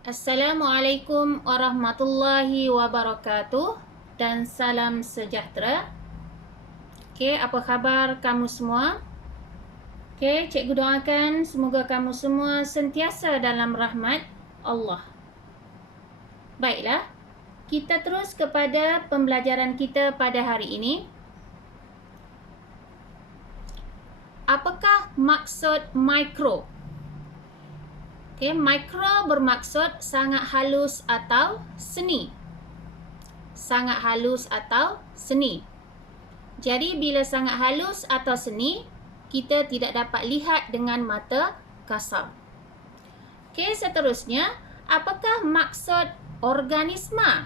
Assalamualaikum warahmatullahi wabarakatuh dan salam sejahtera. Okey, apa khabar kamu semua? Okey, cikgu doakan semoga kamu semua sentiasa dalam rahmat Allah. Baiklah, kita terus kepada pembelajaran kita pada hari ini. Apakah maksud mikro? Okay, mikro bermaksud sangat halus atau seni. Sangat halus atau seni. Jadi bila sangat halus atau seni, kita tidak dapat lihat dengan mata kasar. Okey, seterusnya, apakah maksud organisma?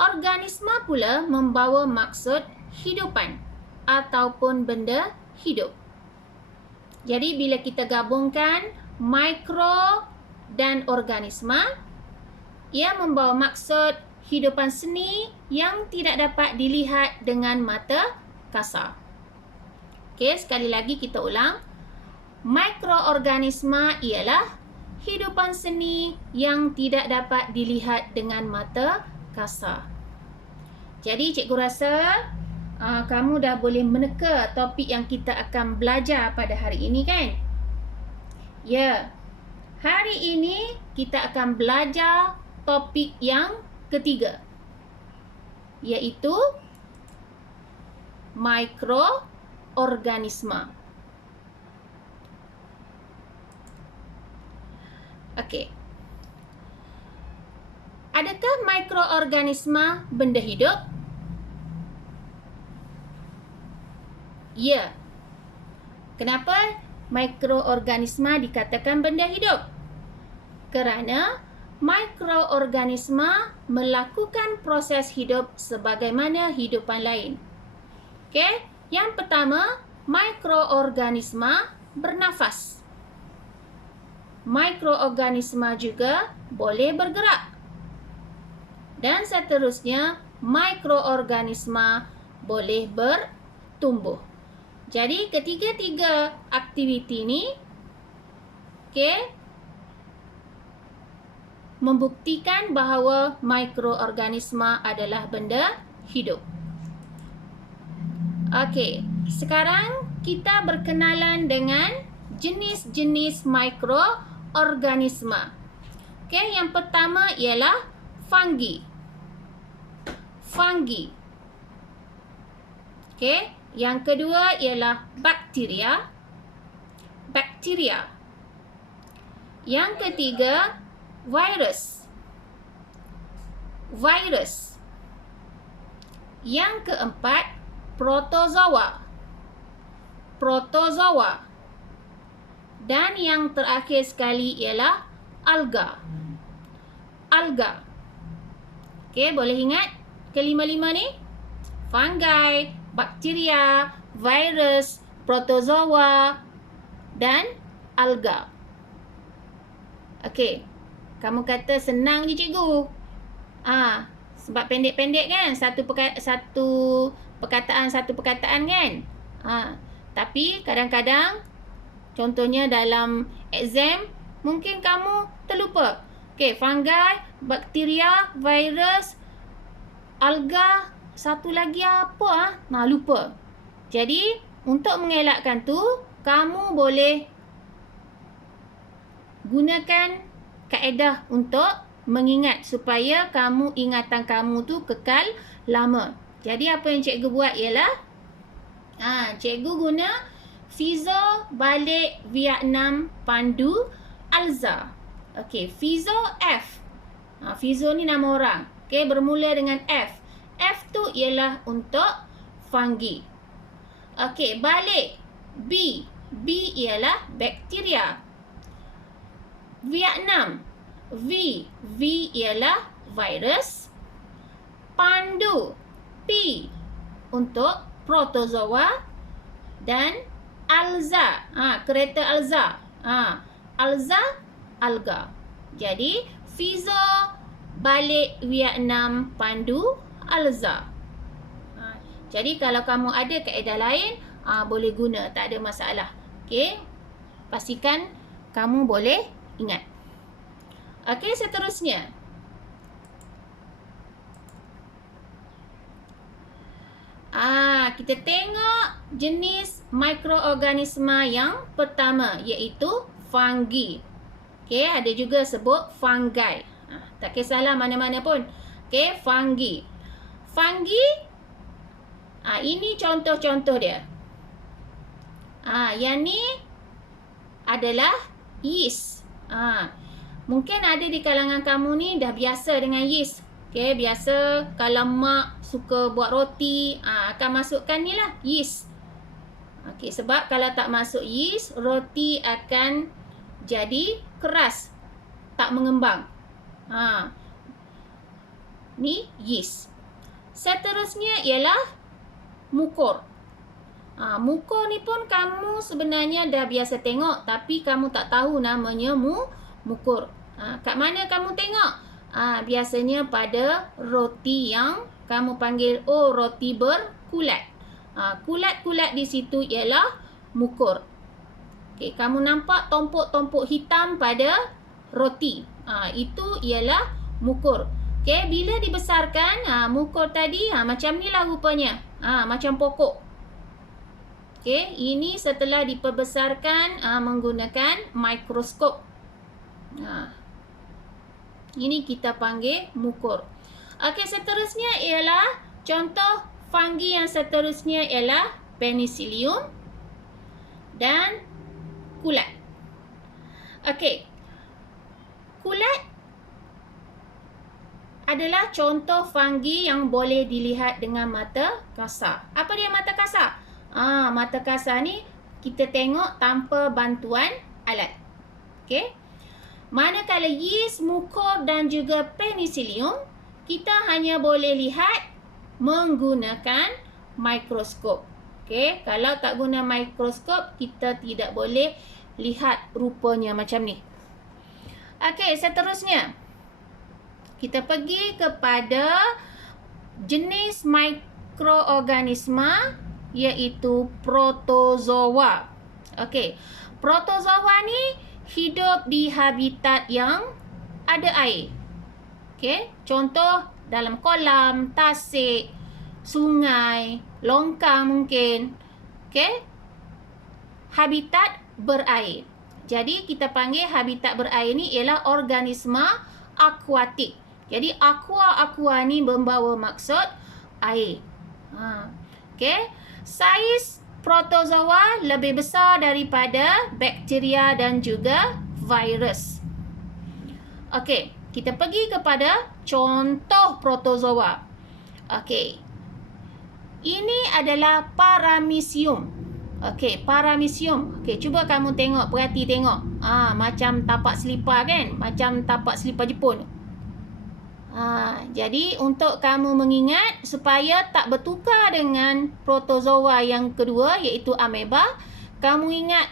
Organisma pula membawa maksud hidupan ataupun benda hidup. Jadi bila kita gabungkan mikro dan organisma, ia membawa maksud hidupan seni yang tidak dapat dilihat dengan mata kasar. Okey, sekali lagi kita ulang. Mikroorganisma ialah hidupan seni yang tidak dapat dilihat dengan mata kasar. Jadi cikgu rasa kamu dah boleh meneka topik yang kita akan belajar pada hari ini, kan? Ya, hari ini kita akan belajar topik yang ketiga, iaitu mikroorganisma. Okey. Adakah mikroorganisma benda hidup? Ya. Kenapa mikroorganisma dikatakan benda hidup? Kerana mikroorganisma melakukan proses hidup sebagaimana hidupan lain. Okey, yang pertama, mikroorganisma bernafas. Mikroorganisma juga boleh bergerak. Dan seterusnya, mikroorganisma boleh bertumbuh. Jadi ketiga-tiga aktiviti ini membuktikan bahawa mikroorganisma adalah benda hidup. Okey, sekarang kita berkenalan dengan jenis-jenis mikroorganisma. Okey, yang pertama ialah fungi. Fungi. Okey, yang kedua ialah bakteria. Bakteria. Yang ketiga, virus. Virus. Yang keempat, protozoa. Protozoa. Dan yang terakhir sekali ialah alga. Alga. Okey, boleh ingat kelima-lima ni? Fungi, bakteria, virus, protozoa dan alga. Okey. Kamu kata senang je cikgu. Sebab pendek-pendek kan? Satu perkataan kan? Tapi kadang-kadang contohnya dalam exam mungkin kamu terlupa. Okey, fungi, bakteria, virus, alga, satu lagi apa? Lupa. Jadi, untuk mengelakkan tu, kamu boleh gunakan kaedah untuk mengingat supaya ingatan kamu tu kekal lama. Jadi, apa yang cikgu buat ialah cikgu guna Fizo balik Vietnam pandu Alza. Okey, Fizo F. Fizo ni nama orang. Okey, bermula dengan F. F tu ialah untuk fungi. Okey, balik B. B ialah bakteria. Vietnam. V. V ialah virus. Pandu. P untuk protozoa. Dan Alza. Kereta Alza. Alza, alga. Jadi, Fizo balik Vietnam pandu Alza. Jadi kalau kamu ada kaedah lain, boleh guna, tak ada masalah. Okey. Pastikan kamu boleh ingat. Okey, seterusnya. Kita tengok jenis mikroorganisma yang pertama, iaitu fungi. Okey, ada juga sebut fungi. Tak kisahlah mana-mana pun. Okey, fungi. Fungi, ini contoh-contoh dia. Yang ni adalah yeast. Mungkin ada di kalangan kamu ni dah biasa dengan yeast. Okey, biasa kalau mak suka buat roti, akan masukkan ni lah, yeast. Okey, sebab kalau tak masuk yeast, roti akan jadi keras, tak mengembang. Ni yeast. Seterusnya ialah mukur. Mukur ni pun kamu sebenarnya dah biasa tengok, tapi kamu tak tahu namanya mukur. Kat mana kamu tengok? Biasanya pada roti yang kamu panggil roti berkulat. Kulat-kulat di situ ialah mukur. Okey, kamu nampak tompok-tompok hitam pada roti. Itu ialah mukur. Okey, bila dibesarkan, mukur tadi macam ni lah rupanya. Macam pokok. Okey, ini setelah diperbesarkan menggunakan mikroskop. Ini kita panggil mukur. Okey, seterusnya ialah contoh fungi yang seterusnya ialah penicillium dan kulat. Okey. Kulat adalah contoh fungi yang boleh dilihat dengan mata kasar. Apa dia mata kasar? Mata kasar ni kita tengok tanpa bantuan alat. Okey. Manakala yeast, mukur dan juga penicillium, kita hanya boleh lihat menggunakan mikroskop. Okey, kalau tak guna mikroskop, kita tidak boleh lihat rupanya macam ni. Okey, seterusnya. Kita pergi kepada jenis mikroorganisma, iaitu protozoa. Okey, protozoa ni hidup di habitat yang ada air. Okey, contoh dalam kolam, tasik, sungai, longkang mungkin. Okey, habitat berair. Jadi kita panggil habitat berair ni ialah organisma akuatik. Jadi aqua ni membawa maksud air. Okey, saiz protozoa lebih besar daripada bakteria dan juga virus. Okey, kita pergi kepada contoh protozoa. Okey. Ini adalah paramecium. Okey, paramecium. Okey, cuba kamu tengok, perhati tengok. Macam tapak selipar kan? Macam tapak selipar Jepun. Jadi untuk kamu mengingat supaya tak bertukar dengan protozoa yang kedua, iaitu ameba, kamu ingat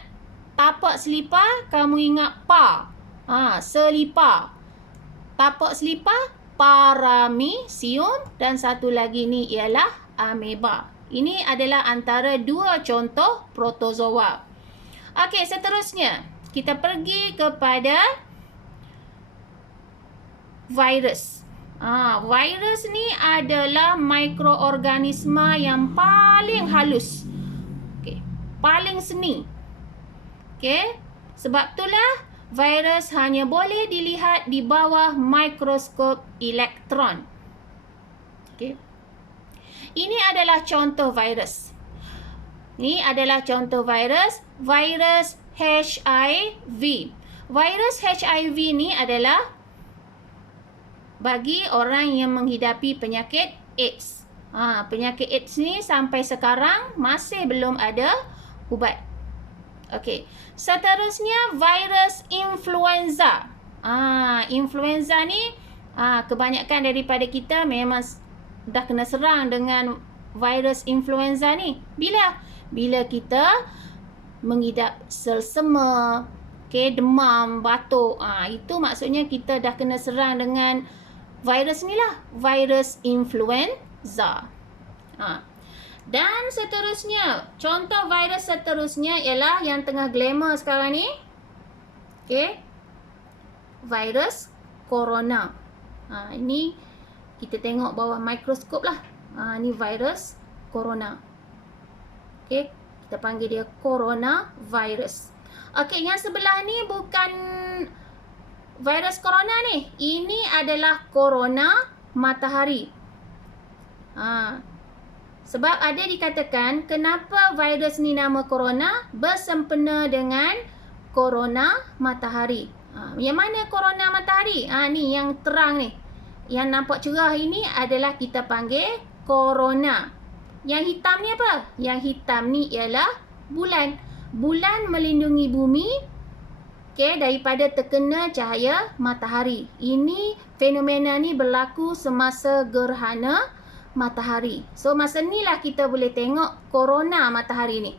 tapak selipar, kamu ingat selipar. Tapak selipar, paramecium, dan satu lagi ni ialah ameba. Ini adalah antara dua contoh protozoa. Okey, seterusnya kita pergi kepada virus. Virus ni adalah mikroorganisma yang paling halus. Okey, paling seni. Okey, sebab itulah virus hanya boleh dilihat di bawah mikroskop elektron. Okey. Ini adalah contoh virus. Ini adalah contoh virus, virus HIV. Virus HIV ni adalah bagi orang yang menghidapi penyakit AIDS. Penyakit AIDS ni sampai sekarang masih belum ada ubat. Okey. Seterusnya virus influenza. Influenza ni kebanyakan daripada kita memang dah kena serang dengan virus influenza ni. Bila kita mengidap selsema, demam, batuk. Itu maksudnya kita dah kena serang dengan virus ni lah, virus influenza. Dan seterusnya, contoh virus seterusnya ialah yang tengah glamour sekarang ni. Okey. Virus corona. Ini kita tengok bawah mikroskop lah. Ini virus corona. Okey, kita panggil dia coronavirus. Okey, yang sebelah ni bukan virus corona ni. Ini adalah corona matahari. Sebab ada dikatakan kenapa virus ni nama corona bersempena dengan corona matahari. Yang mana corona matahari? Ni yang terang ni. Yang nampak cerah ini adalah kita panggil corona. Yang hitam ni apa? Yang hitam ni ialah bulan. Bulan melindungi bumi daripada terkena cahaya matahari. Ini fenomena ni berlaku semasa gerhana matahari. So masa ni lah kita boleh tengok corona matahari ni.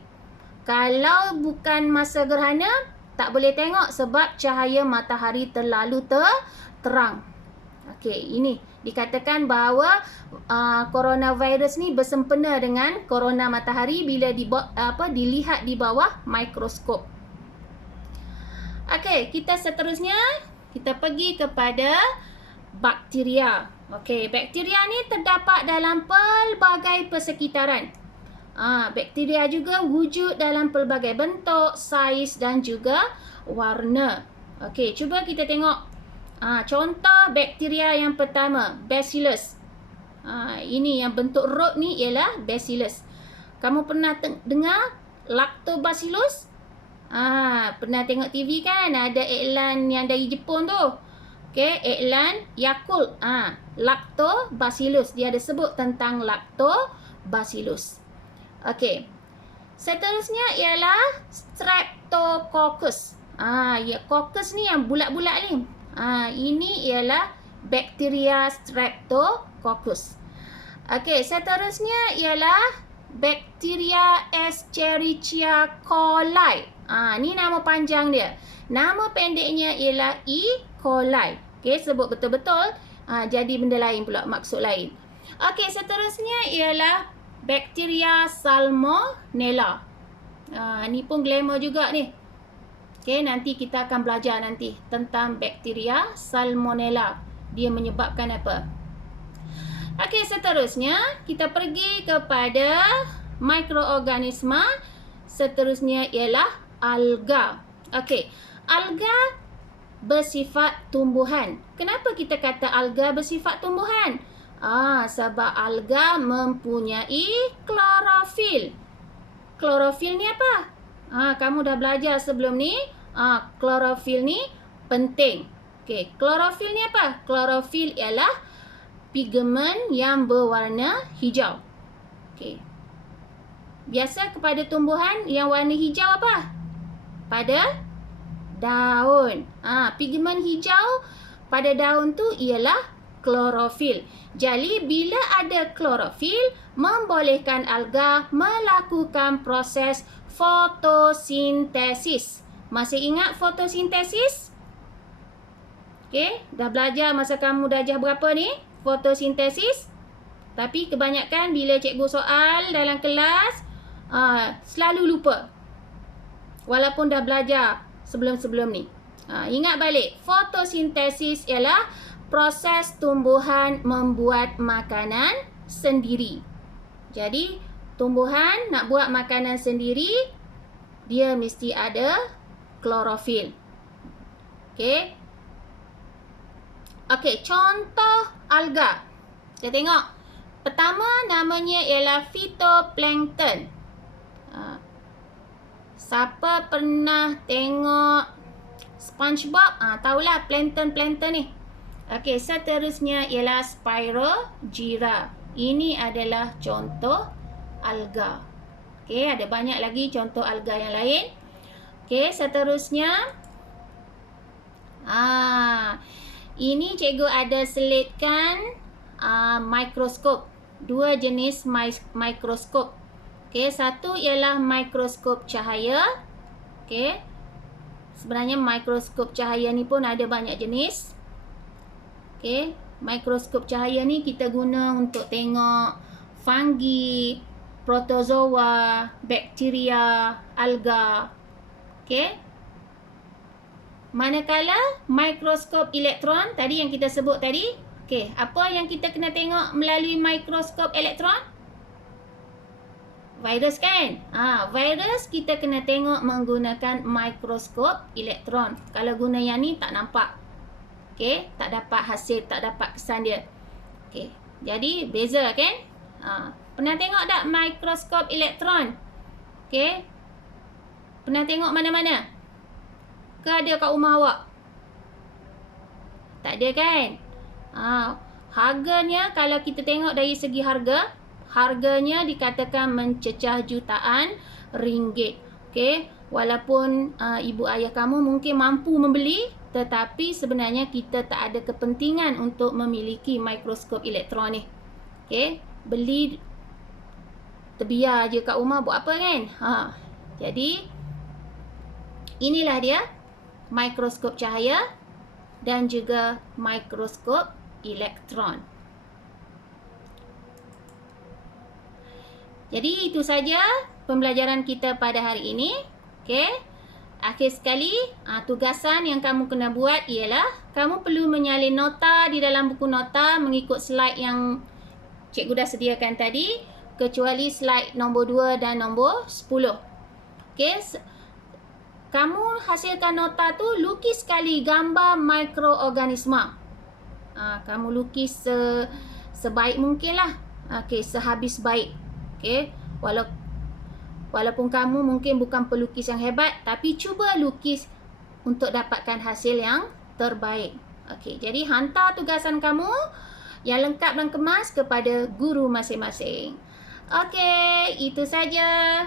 Kalau bukan masa gerhana, tak boleh tengok sebab cahaya matahari terlalu terang. Okey, ini dikatakan bahawa coronavirus ni bersempena dengan corona matahari bila dilihat di bawah mikroskop. Okey, kita seterusnya kita pergi kepada bakteria. Okey, bakteria ni terdapat dalam pelbagai persekitaran. Bakteria juga wujud dalam pelbagai bentuk, saiz dan juga warna. Okey, cuba kita tengok contoh bakteria yang pertama, Bacillus. Ini yang bentuk rod ni ialah Bacillus. Kamu pernah dengar Lactobacillus? Pernah tengok TV kan? Ada iklan yang dari Jepun tu. Okey, iklan Yakult. Lactobacillus. Dia ada sebut tentang Lactobacillus. Okey. Seterusnya ialah Streptococcus. Coccus ni yang bulat-bulat ni. Ini ialah bakteria Streptococcus. Okey, seterusnya ialah bakteria Escherichia coli. Ni nama panjang dia. Nama pendeknya ialah E. coli. Okey, sebut betul-betul. Jadi benda lain pula, maksud lain. Okey, seterusnya ialah bakteria Salmonella. Ni pun glamour juga ni. Okey, nanti kita akan belajar nanti tentang bakteria Salmonella. Dia menyebabkan apa? Okey, seterusnya kita pergi kepada mikroorganisma. Seterusnya ialah alga. Okey, alga bersifat tumbuhan. Kenapa kita kata alga bersifat tumbuhan? Sebab alga mempunyai klorofil. Klorofil ni apa? Kamu dah belajar sebelum ni. Klorofil ni penting. Okey, klorofil ni apa? Klorofil ialah pigmen yang berwarna hijau. Okey. Biasa kepada tumbuhan yang warna hijau apa? Pada daun. Pigmen hijau pada daun tu ialah klorofil. Jadi bila ada klorofil, membolehkan alga melakukan proses fotosintesis. Masih ingat fotosintesis? Okey, dah belajar masa kamu darjah berapa ni? Fotosintesis. Tapi kebanyakan bila cikgu soal dalam kelas, selalu lupa. Walaupun dah belajar sebelum-sebelum ni. Ingat balik, fotosintesis ialah proses tumbuhan membuat makanan sendiri. Jadi, tumbuhan nak buat makanan sendiri, dia mesti ada klorofil. Okey. Okey, contoh alga. Kita tengok. Pertama namanya ialah phytoplankton. Siapa pernah tengok SpongeBob? Tahulah plankton ni. Okey, seterusnya ialah Spirogyra. Ini adalah contoh alga. Okey, ada banyak lagi contoh alga yang lain. Okey, seterusnya. Ini cikgu ada selitkan mikroskop. Dua jenis mikroskop. Okey, satu ialah mikroskop cahaya. Okey. Sebenarnya mikroskop cahaya ni pun ada banyak jenis. Okey, mikroskop cahaya ni kita guna untuk tengok fungi, protozoa, bakteria, alga. Okey. Manakala mikroskop elektron tadi yang kita sebut tadi, okey, apa yang kita kena tengok melalui mikroskop elektron? Virus kan? Virus kita kena tengok menggunakan mikroskop elektron. Kalau guna yang ni tak nampak. Okey, tak dapat hasil, tak dapat kesan dia. Okey, jadi beza kan? Pernah tengok tak mikroskop elektron? Okey. Pernah tengok mana-mana? Ke ada kat rumah awak? Tak ada kan? Harganya kalau kita tengok dari segi harga, harganya dikatakan mencecah jutaan ringgit. Okey, walaupun ibu ayah kamu mungkin mampu membeli, tetapi sebenarnya kita tak ada kepentingan untuk memiliki mikroskop elektron ni. Okey, beli terbiar je kat rumah buat apa kan? Jadi inilah dia mikroskop cahaya dan juga mikroskop elektron. Jadi itu saja pembelajaran kita pada hari ini. Okey. Akhir sekali, tugasan yang kamu kena buat ialah kamu perlu menyalin nota di dalam buku nota mengikut slide yang cikgu dah sediakan tadi, kecuali slide nombor 2 dan nombor 10. Okey. Kamu hasilkan nota tu, lukis sekali gambar mikroorganisma. Kamu lukis sebaik mungkin lah. Okey, sehabis baik. Okey, walaupun kamu mungkin bukan pelukis yang hebat, tapi cuba lukis untuk dapatkan hasil yang terbaik. Okey, jadi hantar tugasan kamu yang lengkap dan kemas kepada guru masing-masing. Okey, itu saja.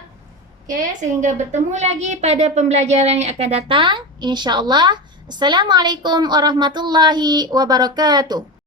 Okey, sehingga bertemu lagi pada pembelajaran yang akan datang, insya-Allah. Assalamualaikum warahmatullahi wabarakatuh.